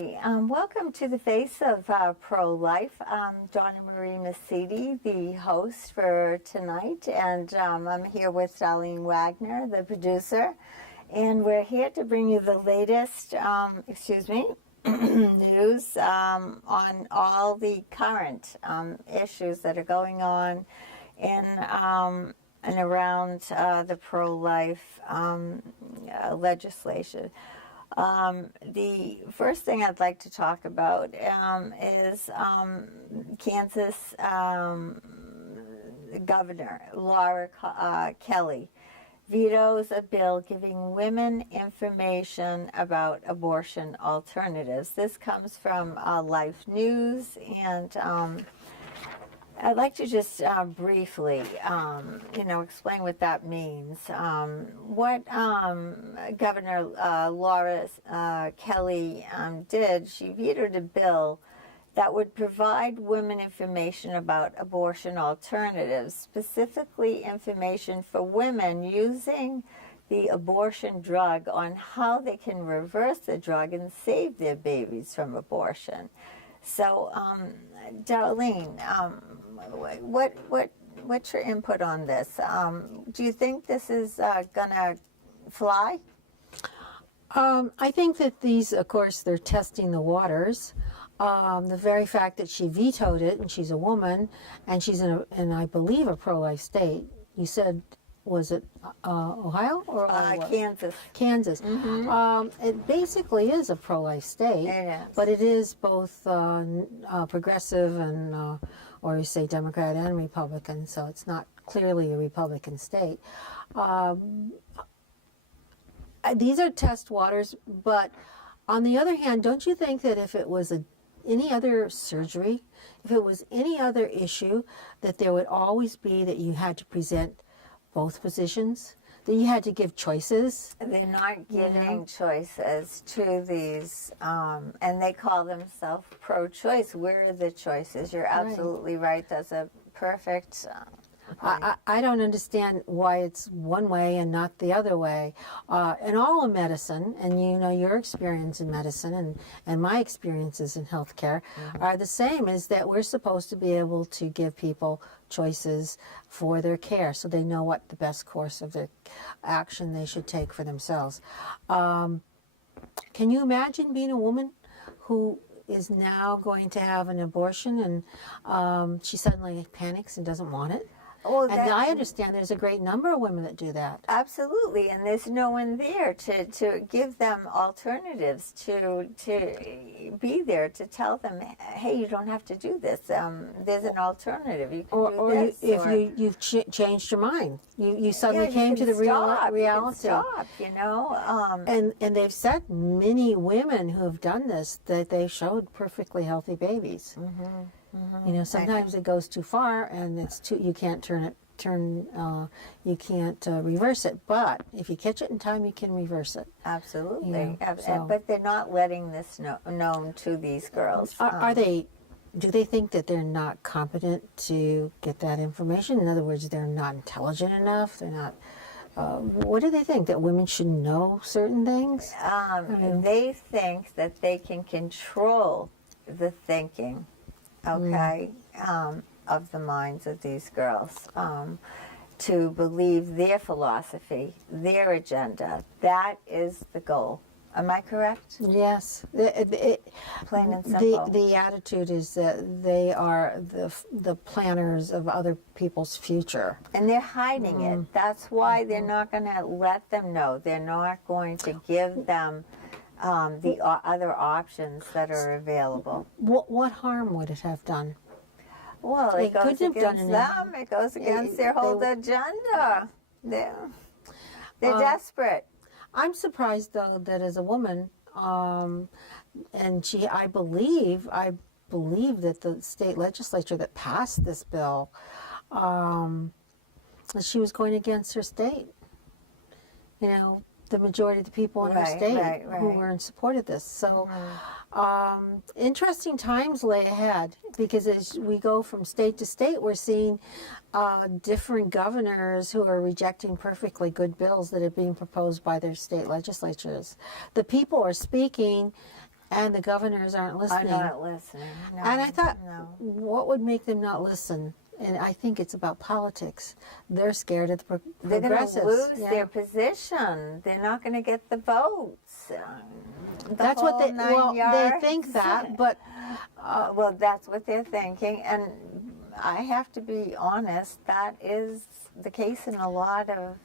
Hi, welcome to the Face of Pro-Life. I'm Donna Marie Masidi, the host for tonight, and I'm here with Darlene Wagner, the producer, and we're here to bring you the latest, news on all the current issues that are going on in and around the pro-life legislation. The first thing I'd like to talk about is Kansas Governor Laura Kelly vetoes a bill giving women information about abortion alternatives. This comes from Life News, and I'd like to just briefly, explain what that means. What Governor Laura Kelly did, she vetoed a bill that would provide women information about abortion alternatives, specifically information for women using the abortion drug on how they can reverse the drug and save their babies from abortion. So, Darlene, what's your input on this? Do you think this is gonna fly? I think that these, of course, they're testing the waters. The very fact that she vetoed it, and she's a woman, and she's in I believe, a pro-life state. You said, was it Ohio or Kansas? Kansas. Mm-hmm. It basically is a pro-life state, but it is both progressive and, or you say Democrat and Republican, so it's not clearly a Republican state. These are test waters, but on the other hand, don't you think that if it was any other surgery, if it was any other issue, that there would always be that you had to present both positions, that you had to give choices? They're not giving choices to these, and they call themselves pro-choice. Where are the choices? You're absolutely right. That's a perfect I don't understand why it's one way and not the other way. And all of medicine, and your experience in medicine and my experiences in healthcare are the same, is that we're supposed to be able to give people choices for their care so they know what the best course of the action they should take for themselves. Can you imagine being a woman who is now going to have an abortion and she suddenly panics and doesn't want it? Well, and I understand there's a great number of women that do that. Absolutely, and there's no one there to give them alternatives, to be there to tell them, hey, you don't have to do this. There's an alternative. You can do this. You've changed your mind, you suddenly came to the reality. You can stop, And they've said many women who have done this that they showed perfectly healthy babies. Mm-hmm. Mm-hmm. Sometimes it goes too far, and you can't you can't reverse it. But if you catch it in time, you can reverse it. Absolutely. But they're not letting this known to these girls. Do they think that they're not competent to get that information? In other words, they're not intelligent enough? They're not... what do they think? That women should know certain things? They think that they can control the thinking, of the minds of these girls, to believe their philosophy, their agenda. That is the goal. Am I correct? Yes. Plain and simple. The attitude is that they are the planners of other people's future. And they're hiding it. That's why they're not going to let them know. They're not going to give them the other options that are available. What harm would it have done? Well, it goes against them. It goes against their whole agenda. They're desperate. I'm surprised, though, that as a woman, and I believe that the state legislature that passed this bill, she was going against her state. The majority of the people in her state who were in support of this. So interesting times lay ahead, because as we go from state to state, we're seeing different governors who are rejecting perfectly good bills that are being proposed by their state legislatures. The people are speaking, and the governors aren't I'm listening. not listening. No, And I thought, no. what would make them not listen? And I think it's about politics. They're scared of the They're going progressives. to lose Yeah. their position. They're not going to get the votes. That's what they, well, they think that, but Well, that's what they're thinking, and I have to be honest. That is the case in a lot of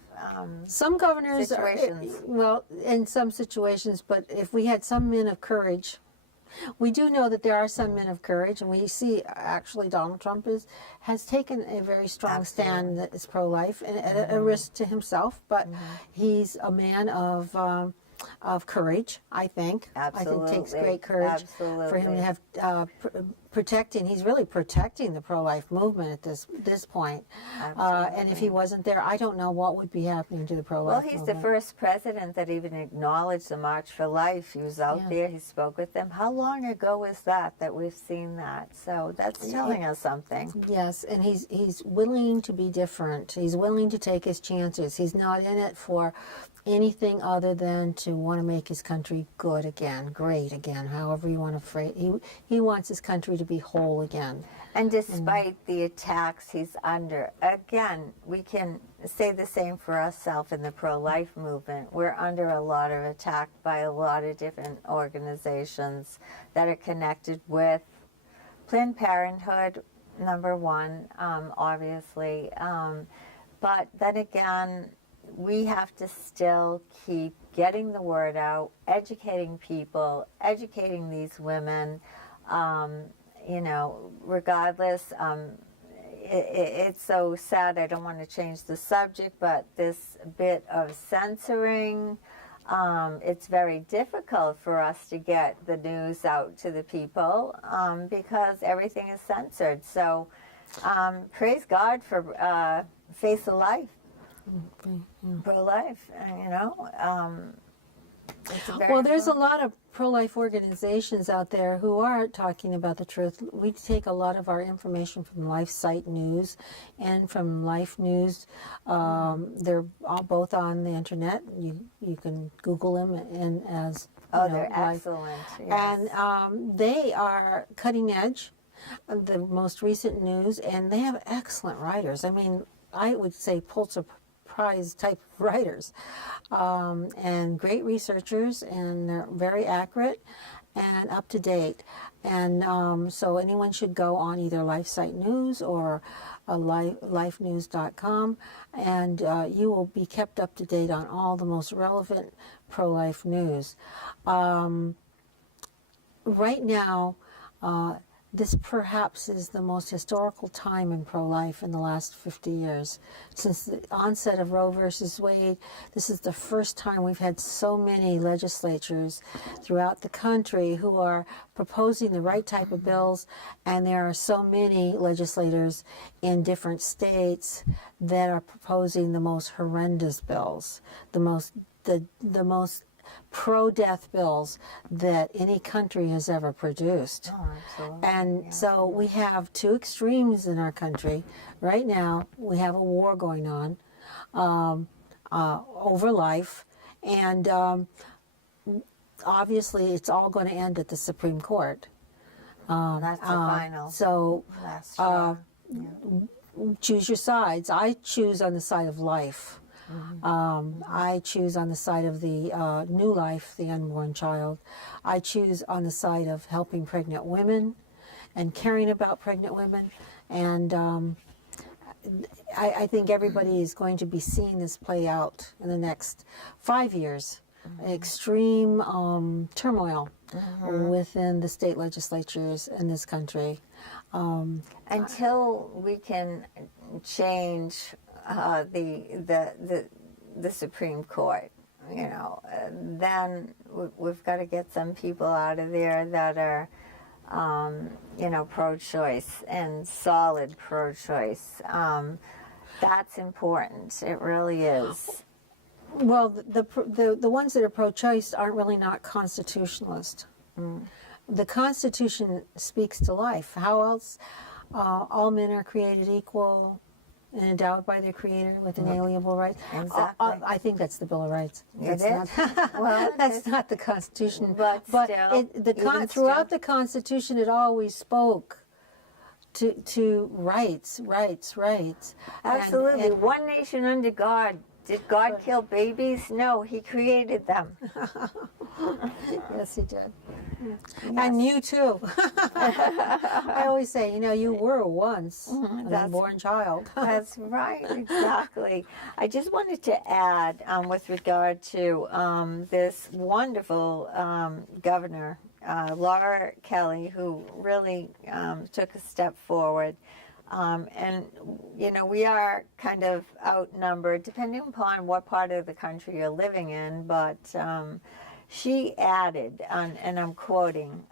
some governors situations. well, in some situations, but if we had some men of courage, we do know that there are some men of courage, and we see actually Donald Trump has taken a very strong stand that is pro-life and at a risk to himself, but he's a man of courage, I think. Absolutely. I think it takes great courage for him to have protecting. He's really protecting the pro-life movement at this point. And if he wasn't there, I don't know what would be happening to the pro-life Well, movement. he's the first president that even acknowledged the March for Life. He was out there. He spoke with them. How long ago is that we've seen that? So that's telling us something. Yes, and he's willing to be different. He's willing to take his chances. He's not in it for anything other than to want to make his country good again, great again, however you want to phrase it. He wants his country to be whole again. And despite the attacks he's under, again, we can say the same for ourselves in the pro-life movement. We're under a lot of attack by a lot of different organizations that are connected with Planned Parenthood, number one, obviously. But then again, we have to still keep getting the word out, educating people, educating these women, you know, regardless. It's so sad. I don't want to change the subject, but this bit of censoring, it's very difficult for us to get the news out to the people because everything is censored. So praise God for Face of Life. Pro-life, you know. Well, there's a lot of pro-life organizations out there who are talking about the truth. We take a lot of our information from LifeSite News and from Life News. They're all both on the internet. You can Google them and as they're excellent. Yes. And they are cutting edge, the most recent news, and they have excellent writers. I mean, I would say Pulitzer Prize type writers, and great researchers, and they're very accurate and up to date. And so anyone should go on either LifeSite News or lifenews.com, and you will be kept up to date on all the most relevant pro-life news. Right now, this perhaps is the most historical time in pro-life in the last 50 years. Since the onset of Roe versus Wade, this is the first time we've had so many legislatures throughout the country who are proposing the right type of bills, and there are so many legislators in different states that are proposing the most horrendous bills, the most pro-death bills that any country has ever produced. Oh, absolutely. And so we have two extremes in our country. Right now, we have a war going on over life, and obviously it's all going to end at the Supreme Court. That's the final. So Last straw. choose your sides. I choose on the side of life. I choose on the side of the new life, the unborn child. I choose on the side of helping pregnant women and caring about pregnant women. And I think everybody is going to be seeing this play out in the next 5 years. Extreme turmoil within the state legislatures in this country. Until we can change the Supreme Court, you know, then we've got to get some people out of there that are, you know, pro-choice and solid pro-choice. That's important. It really is. Well, the ones that are pro-choice aren't really not constitutionalist. The Constitution speaks to life. How else? All men are created equal and endowed by their Creator with inalienable rights. Exactly. I think that's the Bill of Rights. It That's is. not, Well, that's not the Constitution. But still, even throughout still. the Constitution, it always spoke to rights. Absolutely. And One nation under God. Did God kill babies? No, He created them. yes, He did. And you too. I always say, you were once an That's- unborn child. That's right, exactly. I just wanted to add, with regard to this wonderful governor, Laura Kelly, who really took a step forward. And, we are kind of outnumbered, depending upon what part of the country you're living in, but she added, and I'm quoting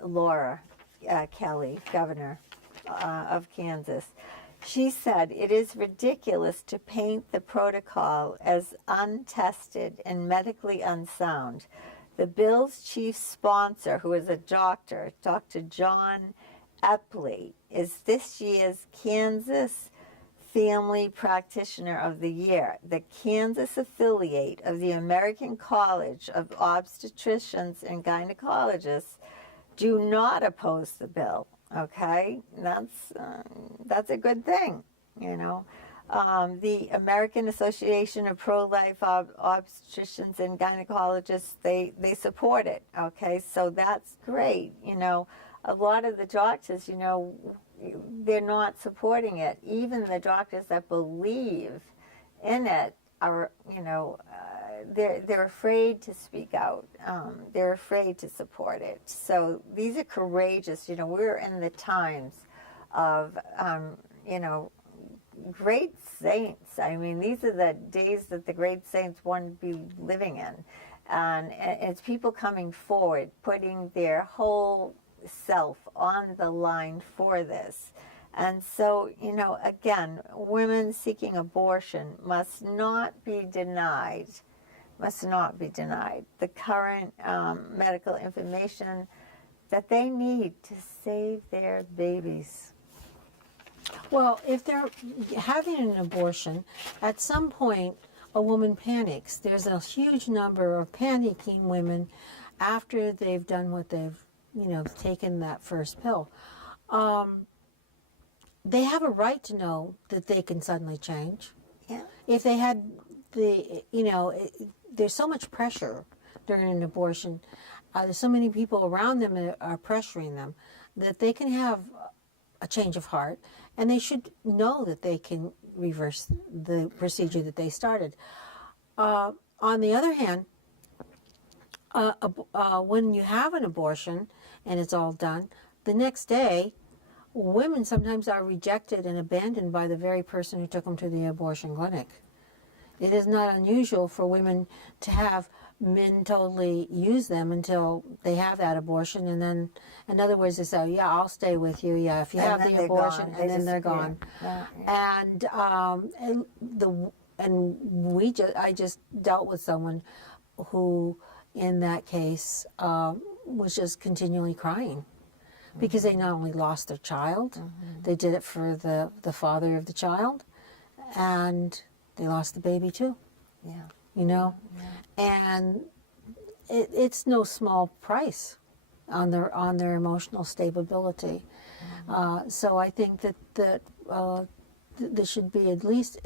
Laura Kelly, governor of Kansas. She said, "It is ridiculous to paint the protocol as untested and medically unsound. The bill's chief sponsor, who is a doctor, Dr. John Epley, is this year's Kansas Family Practitioner of the Year. The Kansas affiliate of the American College of Obstetricians and Gynecologists do not oppose the bill." Okay, that's a good thing, The American Association of Pro-Life Obstetricians and Gynecologists, they support it. Okay, so that's great. A lot of the doctors, they're not supporting it. Even the doctors that believe in it are, they're afraid to speak out. They're afraid to support it. So these are courageous. We're in the times of, great saints. I mean, these are the days that the great saints want to be living in. And it's people coming forward, putting their whole self on the line for this. And so, again, women seeking abortion must not be denied the current medical information that they need to save their babies. Well, if they're having an abortion, at some point a woman panics. There's a huge number of panicking women after they've done what they've, taken that first pill. They have a right to know that they can suddenly change. Yeah. If they had there's so much pressure during an abortion. There's so many people around them that are pressuring them that they can have a change of heart, and they should know that they can reverse the procedure that they started. On the other hand, when you have an abortion and it's all done, the next day, women sometimes are rejected and abandoned by the very person who took them to the abortion clinic. It is not unusual for women to have men totally use them until they have that abortion, and then, in other words, they say, "Yeah, I'll stay with you. Yeah, if you have the abortion," and then they're gone. And I just dealt with someone who, in that case, was just continually crying because they not only lost their child, they did it for the father of the child, and they lost the baby too. Yeah. And it's no small price on their emotional stability. So I think that there should be at least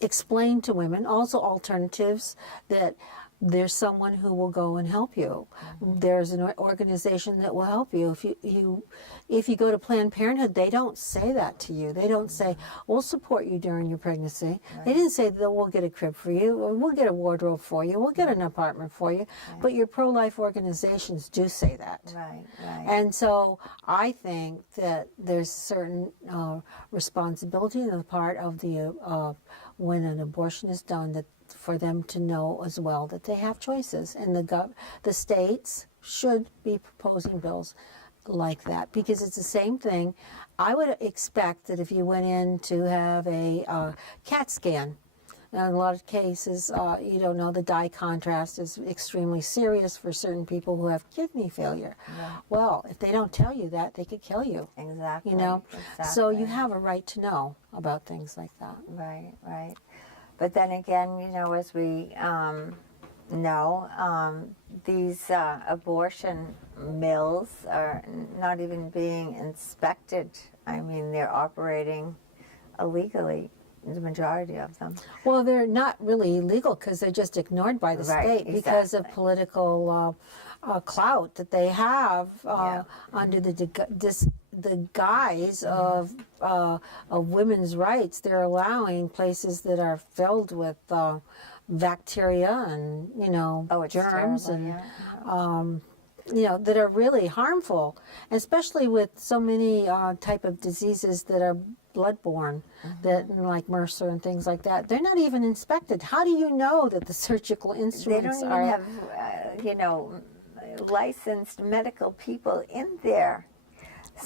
explained to women, also alternatives, that there's someone who will go and help you. There's an organization that will help you. If you go to Planned Parenthood, they don't say that to you. They don't say, "We'll support you during your pregnancy." Right. They didn't say that we'll get a crib for you, or we'll get a wardrobe for you, we'll get an apartment for you. Right. But your pro-life organizations do say that. Right. And so I think that there's certain responsibility on the part of the when an abortion is done, that for them to know as well that they have choices, and the states should be proposing bills like that, because it's the same thing. I would expect that if you went in to have a CAT scan, In a lot of cases, you don't know the dye contrast is extremely serious for certain people who have kidney failure. Yeah. Well, if they don't tell you that, they could kill you. Exactly. You know, Exactly. so you have a right to know about things like that. Right, right. But then again, you know, as we know, these abortion mills are not even being inspected. I mean, they're operating illegally, the majority of them. Well, they're not really illegal because they're just ignored by the Right, state because of exactly. political clout that they have Yeah. under the guise of women's rights. They're allowing places that are filled with bacteria and Oh, it's germs terrible, and yeah. that are really harmful, especially with so many type of diseases that are bloodborne, that like MRSA and things like that. They're not even inspected. How do you know that the surgical They instruments don't even are? have, licensed medical people in there.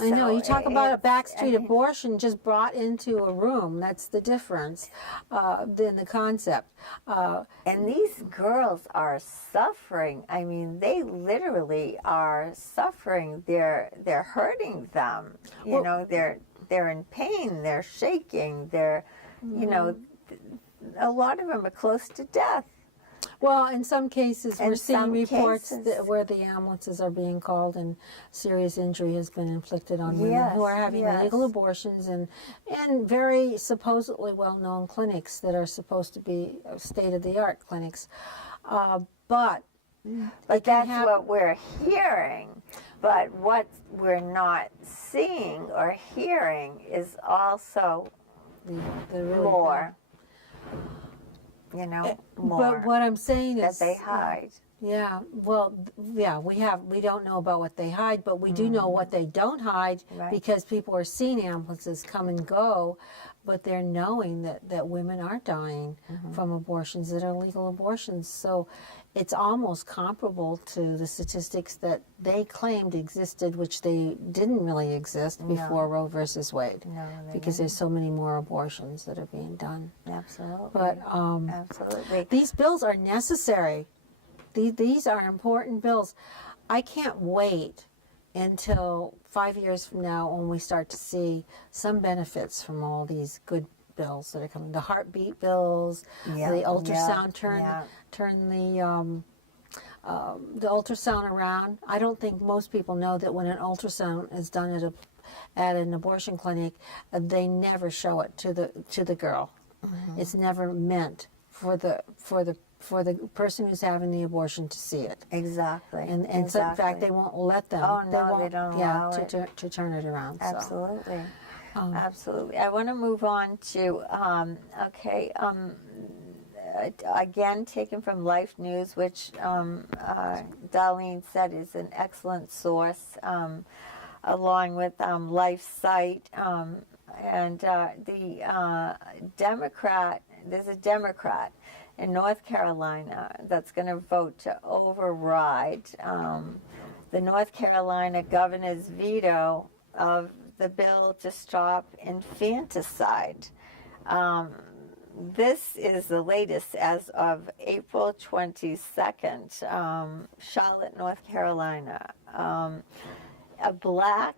I know, you talk about a backstreet I mean, abortion just brought into a room. That's the difference in the concept. And these girls are suffering. I mean, they literally are suffering. They're hurting them. You know, they're in pain. They're shaking. They're, a lot of them are close to death. Well, in some cases, we're In seeing some reports cases. where the ambulances are being called and serious injury has been inflicted on women Yes, who are having yes. illegal abortions in very supposedly well-known clinics that are supposed to be state-of-the-art clinics. But But can that's have- what we're hearing. But what we're not seeing or hearing is also the really more. bad- More But what I'm saying that is they hide. Yeah, well, we don't know about what they hide, but we do know what they don't hide Right. because people are seeing ambulances come and go, but they're knowing that women are dying from abortions that are legal abortions. So it's almost comparable to the statistics that they claimed existed, which they didn't really exist before Roe versus Wade, No, they because there's so many more abortions that are being done. Absolutely. But Absolutely. these bills are necessary. These are important bills. I can't wait until 5 years from now when we start to see some benefits from all these good bills that are coming. The heartbeat bills, Yeah, the ultrasound yeah. turn the ultrasound around. I don't think most people know that when an ultrasound is done at an abortion clinic, they never show it to the girl. It's never meant for the person who's having the abortion to see it. Exactly. And so, in exactly. fact, they won't let them. Oh, no, they won't, don't yeah, allow to turn it around. So. Absolutely. Absolutely. I want to move on to, again, taken from Life News, which Darlene said is an excellent source, along with LifeSite. And the Democrat, there's a Democrat in North Carolina that's going to vote to override the North Carolina governor's veto of the bill to stop infanticide. This is the latest as of April 22nd, Charlotte, North Carolina. A black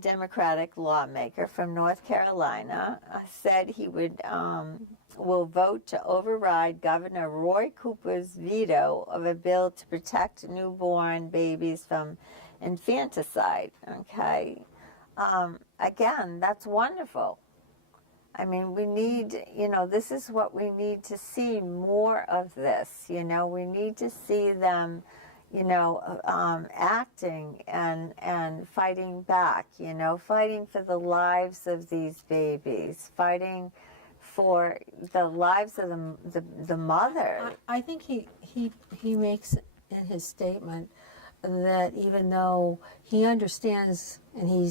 Democratic lawmaker from North Carolina said he will vote to override Governor Roy Cooper's veto of a bill to protect newborn babies from infanticide. Okay, again, that's wonderful. I mean, we need, this is what we need to see more of this. We need to see them, acting and fighting back. Fighting for the lives of these babies, fighting for the lives of the mother. I think he makes in his statement that even though he understands and he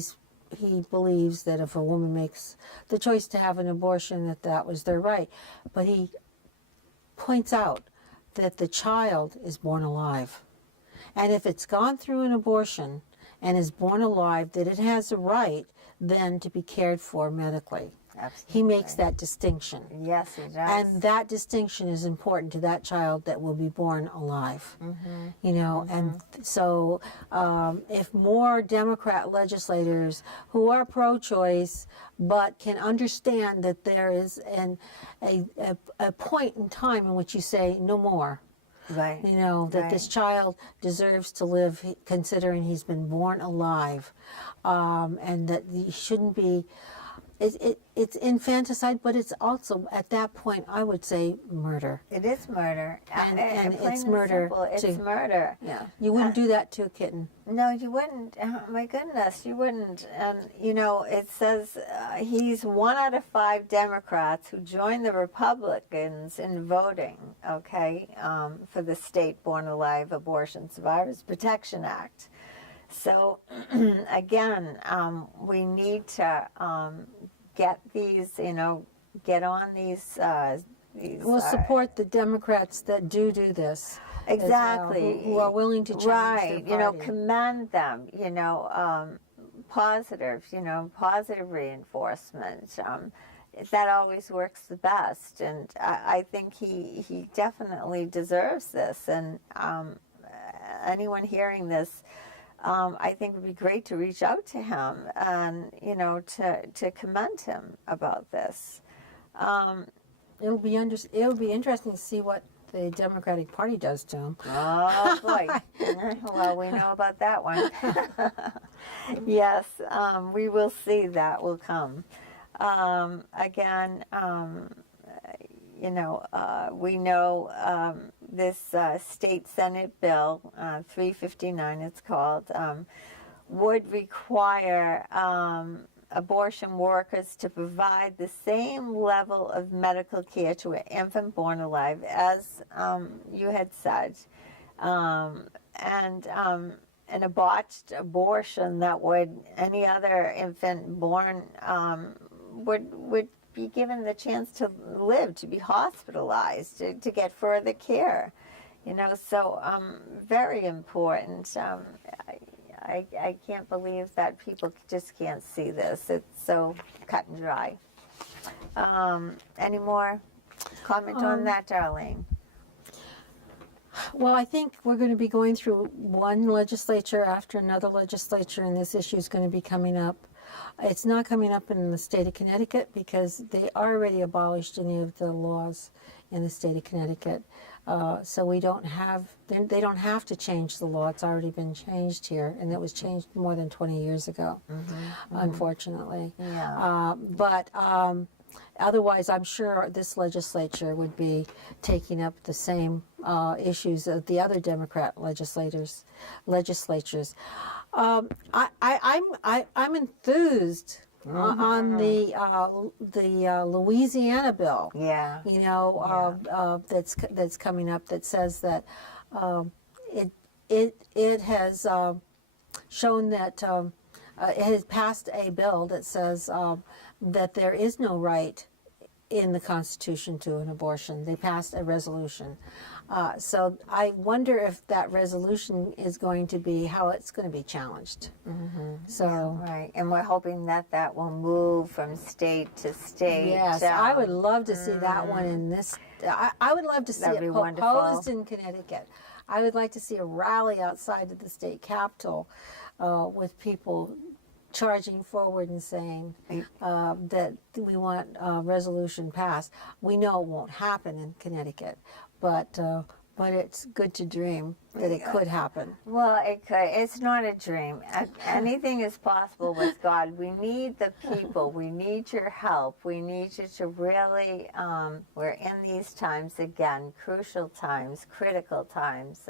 believes that if a woman makes the choice to have an abortion, that was their right, but he points out that the child is born alive, and if it's gone through an abortion and is born alive, that it has a right then to be cared for medically. He makes Absolutely. that distinction. Yes, he does. And that distinction is important to that child that will be born alive. You know, and so if more Democrat legislators who are pro-choice but can understand that there is a point in time in which you say no more. Right. You know, that this Right. child deserves to live considering he's been born alive, and that he shouldn't be. It's infanticide, but it's also, at that point, I would say murder. It is murder. And Plain it's and murder simple, it's to- murder. Yeah, you wouldn't do that to a kitten. No, you wouldn't. Oh, my goodness, you wouldn't. And, you know, it says he's 1 out of 5 Democrats who joined the Republicans in voting, okay, for the State Born Alive Abortion Survivors Protection Act. So, again, we need to get these, you know, get on these. We'll support the Democrats that do this. as well, Exactly. who are willing to challenge right. their You know, party. commend them. You know, positive. You know, positive reinforcement. That always works the best, and I think he definitely deserves this. And anyone hearing this, I think it would be great to reach out to him and, you know, to commend him about this. It'll be interesting to see what the Democratic Party does to him. Oh boy. Well, we know about that one. Yes, we will see that will come. Again, you know, we know this state Senate bill, 359 it's called, would require abortion workers to provide the same level of medical care to an infant born alive as you had said. And a botched abortion that would any other infant born would be given the chance to live, to be hospitalized, to get further care. You know, so very important. I can't believe that people just can't see this. It's so cut and dry. Any more comment on that, Darlene? Well, I think we're going to be going through one legislature after another legislature, and this issue is going to be coming up. It's not coming up in the state of Connecticut because they already abolished any of the laws in the state of Connecticut. So we don't have, they don't have to change the law. It's already been changed here, and it was changed more than 20 years ago, unfortunately. Yeah. But otherwise, I'm sure this legislature would be taking up the same issues of the other Democrat legislatures. I'm enthused on the Louisiana bill. Yeah. You know, that's coming up that says that it has shown that it has passed a bill that says that there is no right in the Constitution to an abortion. They passed a resolution. So I wonder if that resolution is going to be how it's going to be challenged. So Right, and we're hoping that that will move from state to state. yes, I would love to see that one in this. I would love to see That'd it be proposed wonderful. in Connecticut. I would like to see a rally outside of the state capitol with people charging forward and saying that we want a resolution passed. We know it won't happen in Connecticut, but it's good to dream that it could happen. Well, it could. It's not a dream. Anything is possible with God. We need the people. We need your help. We need you to really, we're in these times again, crucial times, critical times.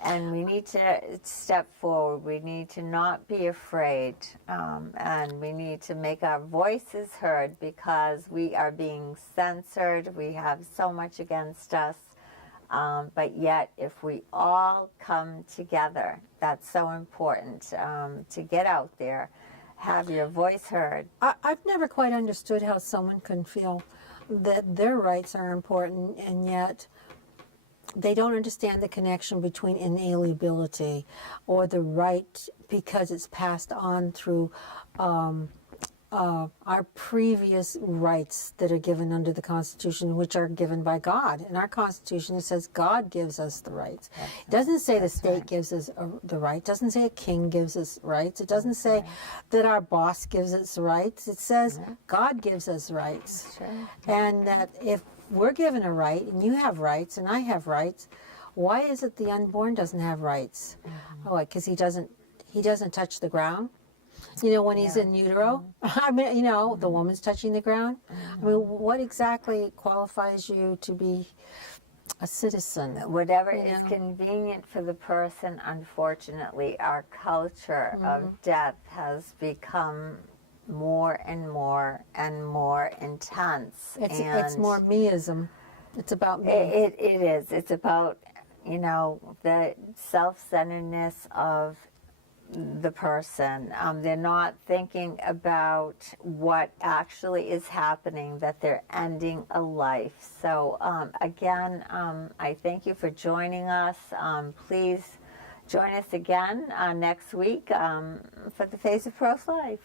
And we need to step forward. We need to not be afraid. And we need to make our voices heard because we are being censored. We have so much against us. But yet, if we all come together, that's so important to get out there, have your voice heard. I've never quite understood how someone can feel that their rights are important and yet they don't understand the connection between inalienability or the right because it's passed on through our previous rights that are given under the Constitution, which are given by God. In our Constitution, it says God gives us the rights. It doesn't say the state gives us the right. It doesn't say a king gives us rights. It doesn't say that our boss gives us rights. It says God gives us rights. And that if we're given a right, and you have rights, and I have rights, why is it the unborn doesn't have rights? Oh, because he doesn't touch the ground? You know, when he's in utero, I mean, you know, the woman's touching the ground. I mean, what exactly qualifies you to be a citizen? Whatever is convenient for the person. Unfortunately, our culture of death has become more and more and more intense. It's more meism. It's about me. It is. It's about, you know, the self-centeredness of the person. They're not thinking about what actually is happening, that they're ending a life. So again, I thank you for joining us. Please join us again next week for the Face of Pro Life.